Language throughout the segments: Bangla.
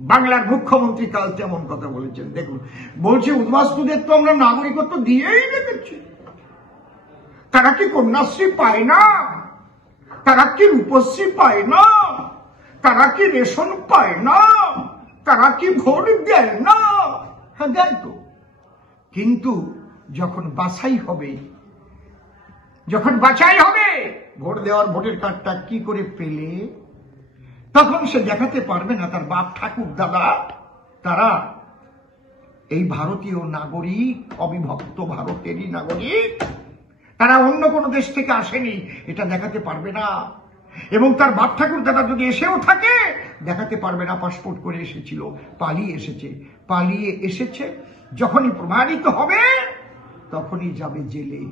বাংলার মুখ্যমন্ত্রী কাল তেমন কথা বলেছেন। দেখুন, বলছে উদ্বাস্তুদের তো আমরা নাগরিকত্ব দিয়েই রেখেছি। তারা কি কন্যাশ্রী পায় না? তারা কি রূপশ্রী পায় না? তারা কি রেশন পায় না? তারা কি ভোট দেয় না? হ্যাঁ, দেয় তো। কিন্তু যখন বাছাই হবে, ভোট দেওয়ার ভোটের কার্ডটা কি করে পেলে, তখন সে দেখাতে পারবে না তার বাপ ঠাকুর দাদা তারা এই ভারতীয় নাগরিক, অবিভক্ত ভারতেরই নাগরিক, তারা অন্য কোনো দেশ থেকে আসেনি, এটা দেখাতে পারবে না। এবং তার বাপ ঠাকুর দাদা যদি এসেও থাকে, দেখাতে পারবে না পাসপোর্ট করে এসেছিল, পালিয়ে এসেছে। যখনই প্রমাণিত হবে তখনই যাবে জেলে,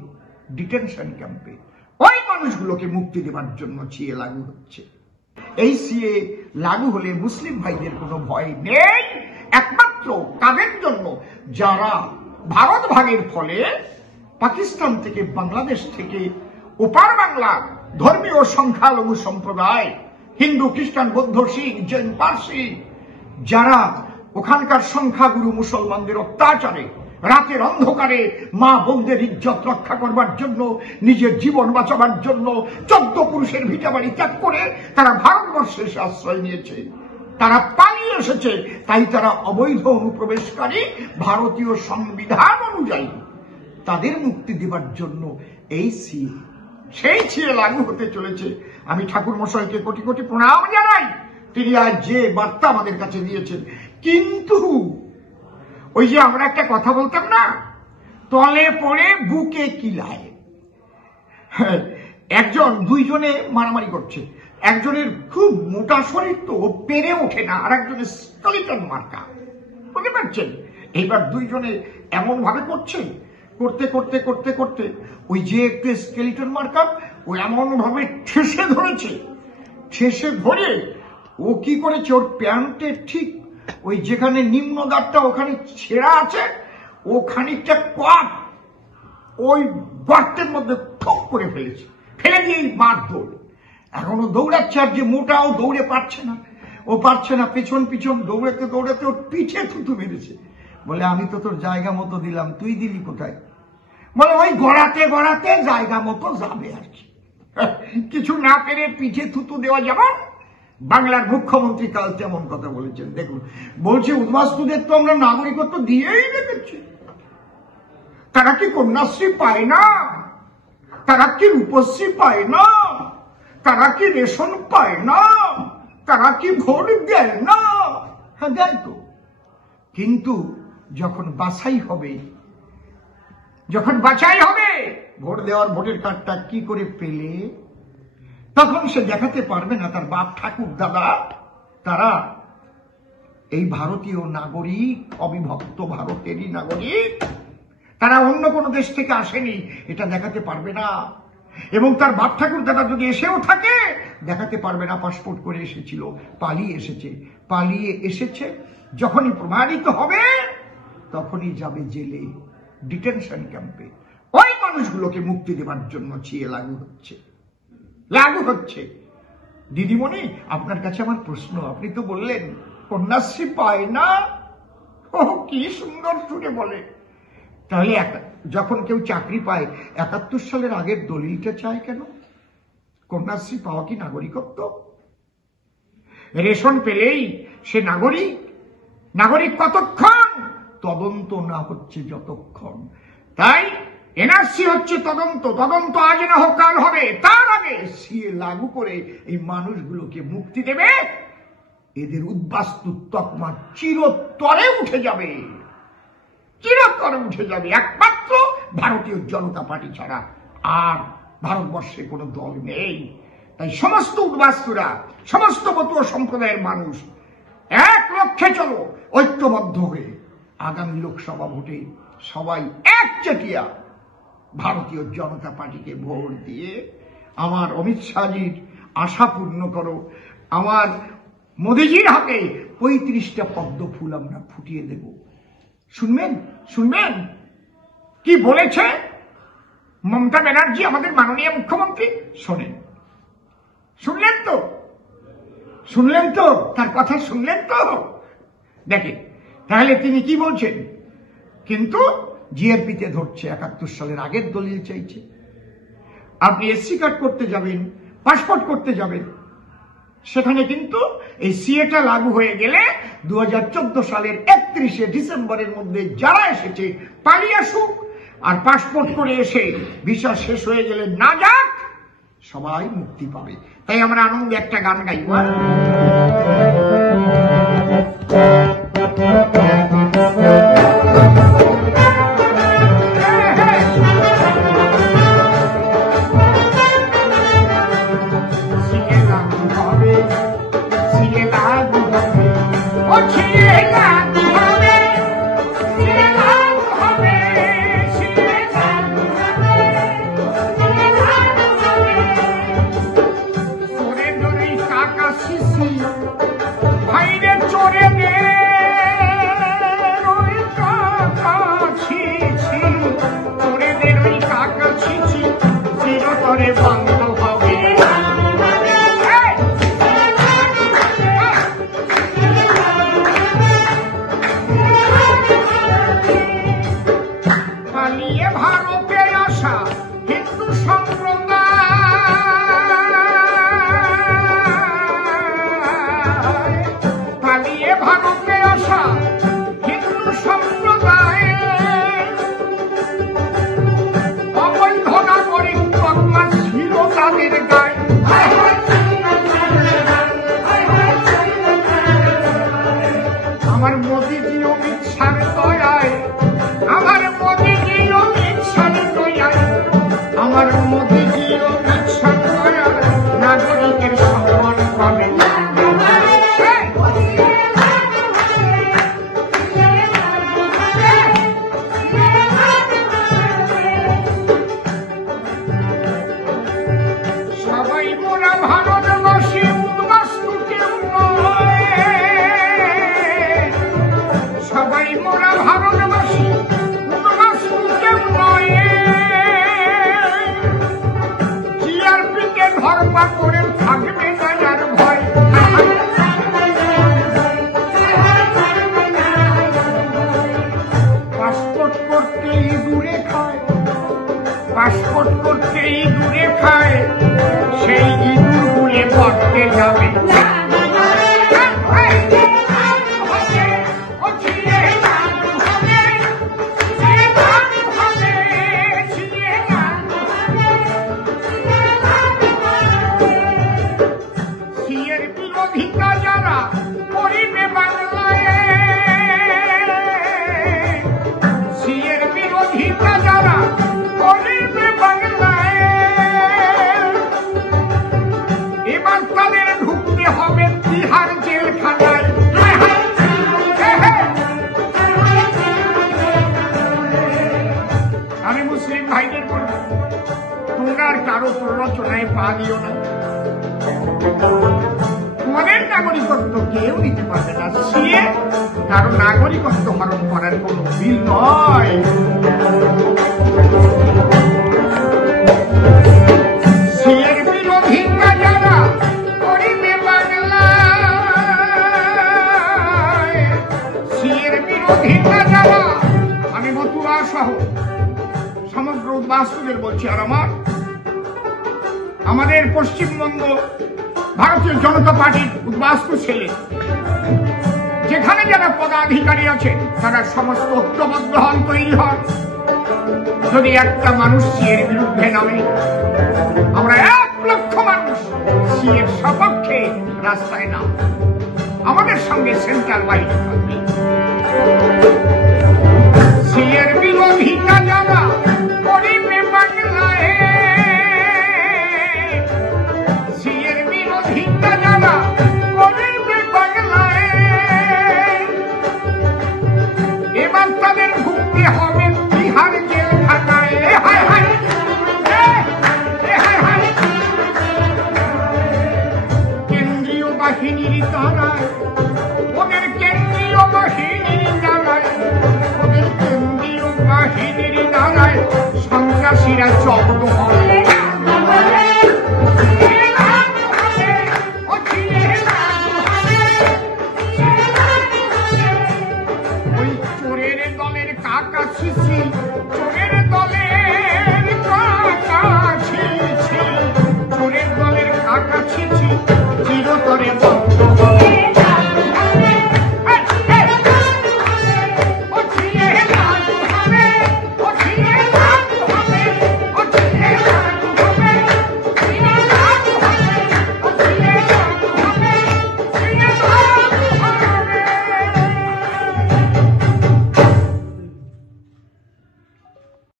ডিটেনশন ক্যাম্পে। ওই মানুষগুলোকে মুক্তি দেওয়ার জন্য সিএ লাগু হচ্ছে। এই সিএ লাগু হলে মুসলিম ভাইদের কোনো ভয় নেই। একমাত্র কাদের জন্য? যারা ভারত ভাগের ফলে পাকিস্তান থেকে, বাংলাদেশ থেকে ওপার বাংলা ধর্মীয় সংখ্যালঘু সম্প্রদায়, হিন্দু, খ্রিস্টান, বৌদ্ধ, শিখ, জৈন, পার্সি, যারা ওখানকার সংখ্যাগুরু মুসলমানদের অত্যাচারে রাতের অন্ধকারে মা বোনদের ইজ্জত রক্ষা করবার জন্য, নিজের জীবন বাঁচাবার জন্য 14 পুরুষের ভিটাবাড়ি ত্যাগ করে তারা ভারতবর্ষে এসে আশ্রয় নিয়েছে, তারা পালিয়ে এসেছে। তাই তারা অবৈধ অনুপ্রবেশকারী। ভারতীয় সংবিধান অনুযায়ী তাদের মুক্তি দেবার জন্য এই সেই সিএ লাগু হতে চলেছে। আমি ঠাকুর মশাইকে কোটি কোটি প্রণাম জানাই, তিনি আজ যে বার্তা আমাদের কাছে দিয়েছেন। কিন্তু ওই যে আমরা একটা কথা বলতাম না, তলে পড়ে বুকে কিলায়। দুইজনে মারামারি করছে, একজনের খুব মোটা শরীর তো পেরে ওঠে না, আর একজনের স্কেলিটন মার্কা, বুঝতে পারছেন? এইবার দুইজনে এমন ভাবে করছে, করতে করতে করতে করতে ওই যে একটু স্কেলিটন মার্কা ও এমন ভাবে ঠেসে ধরেছে, ঠেসে ধরে ও কি করেছে, ওর প্যান্টের ঠিক ওই যেখানে নিম্ন দাঁতটা ওখানে ছেঁড়া আছে, ও খানিকটা কাপ ওই গর্তের মধ্যে ঠক করে ফেলেছে, ফেলে দিয়ে মার দৌড়। এখনো দৌড়াচ্ছে, আর যে মোটাও দৌড়ে পারছে না, পেছন পিছন দৌড়াতে দৌড়াতে ওর পিঠে থুতু মেরেছে। বলে, আমি তো তোর জায়গা মতো দিলাম, তুই দিলি কোথায়? বলে, ওই গড়াতে গড়াতে জায়গা মতো যাবে আর কি। কিছু না পেরে পিঠে থুতু দেওয়া যেমন, বাংলার মুখ্যমন্ত্রী কাল তেমন কথা বলেছেন। দেখুন, বলছে উদ্বাস্তুদের তো আমরা নাগরিকত্ব দিয়েই রেখেছি। তারা কি কন্যাশ্রী পায় না? তারা কি রূপশ্রী পায় না? তারা কি রেশন পায় না? তারা কি ভোট দেয় না? হ্যাঁ, দেয় তো। কিন্তু যখন বাছাই হবে, ভোট দেওয়ার ভোটের কার্ডটা কি করে পেলে, তখন সে দেখাতে পারবে না তার বাপ ঠাকুর দাদা তারা এই ভারতীয় নাগরিক, অবিভক্ত ভারতেরই নাগরিক, তারা অন্য কোনো দেশ থেকে আসেনি, এটা দেখাতে পারবে না। এবং তার বাপ ঠাকুর দাদা যদি এসেও থাকে, দেখাতে পারবে না পাসপোর্ট করে এসেছিল, পালিয়ে এসেছে। যখনই প্রমাণিত হবে তখনই যাবে জেলে, ডিটেনশন ক্যাম্পে। ওই মানুষগুলোকে মুক্তি দেওয়ার জন্য সিএ লাগু হচ্ছে। দিদিমণি, আপনার কাছে আমার প্রশ্ন, আপনি তো বললেন কন্যাশ্রী পায় না। ও কি সুন্দর সুরে বলে। তাহলে যখন কেউ চাকরি পায় 71 সালের আগের দলিলটা চায় কেন? কন্যাশ্রী পাওয়া কি নাগরিকত্ব? রেশন পেলেই সে নাগরিক কতক্ষণ? তদন্ত না হচ্ছে যতক্ষণ। তাই এনআরসি হচ্ছে তদন্ত আজ না হোক কাল হবে। তার আগে সিএ লাগু করে এই মানুষগুলোকে মুক্তি দেবে। এদের উদ্বাস্তু তকমা চিরতরে উঠে যাবে, একমাত্র ভারতীয় জনতা পার্টি ছাড়া আর ভারতবর্ষে কোনো দল নেই। তাই সমস্ত উদ্বাস্তুরা, সমস্ত মতুয়া সম্প্রদায়ের মানুষ এক লক্ষ্যে চলো, ঐক্যবদ্ধ হয়ে আগামী লোকসভা ভোটে সবাই একচেটিয়া ভারতীয় জনতা পার্টিকে ভোট দিয়ে আমার অমিত শাহজির আশা পূর্ণ করো। আমার মোদিজির হাতে 35টা পদ্ম ফুল আমরা ফুটিয়ে দেব। শুনবেন কি বলেছে মমতা ব্যানার্জি, আমাদের মাননীয় মুখ্যমন্ত্রী? শুনলেন তো তার কথা? শুনলেন তো? দেখেন তাহলে তিনি কি বলছেন, কিন্তু জিআরপিতে ধরছে 71 সালের আগের দলিল চাইছে। আপনি এসসি কার্ড করতে যাবেন, পাসপোর্ট করতে যাবেন, সেখানে কিন্তু এই সিএটা লাগু হয়ে গেলে 2014 সালের 31শে ডিসেম্বরের মধ্যে যারা এসেছে পালিয়ে আসুক, আর পাসপোর্ট করে এসে ভিসা শেষ হয়ে গেলে না যাক, সবাই মুক্তি পাবে। তাই আমরা আনন্দে একটা গান গাইব। তোমাদের নাগরিকত্ব কেউ নিতে পারবে না, সিএ কারো নাগরিকত্ব হরণ করার কোন বিল নয়। সিএর বিরোধিতা যারা করিবে বাংলায়, সিএর বিরোধিতা যারা, আমি মতুয়া সহ সমগ্র উদ্বাস্তুদের বলছি, আর আমাদের পশ্চিমবঙ্গ ভারতীয় জনতা পার্টির উদ্বাস্তু ছেলে যেখানে যারা পদাধিকারী আছেন তারা সমস্ত ঐক্যবদ্ধ হন, তৈরি হন। যদি একটা মানুষ সিএর বিরুদ্ধে নামে, আমরা 1 লক্ষ মানুষ সিএর সপক্ষে রাস্তায় নাম, আমাদের সঙ্গে সেন্ট্রাল বাহিনী থাকবে।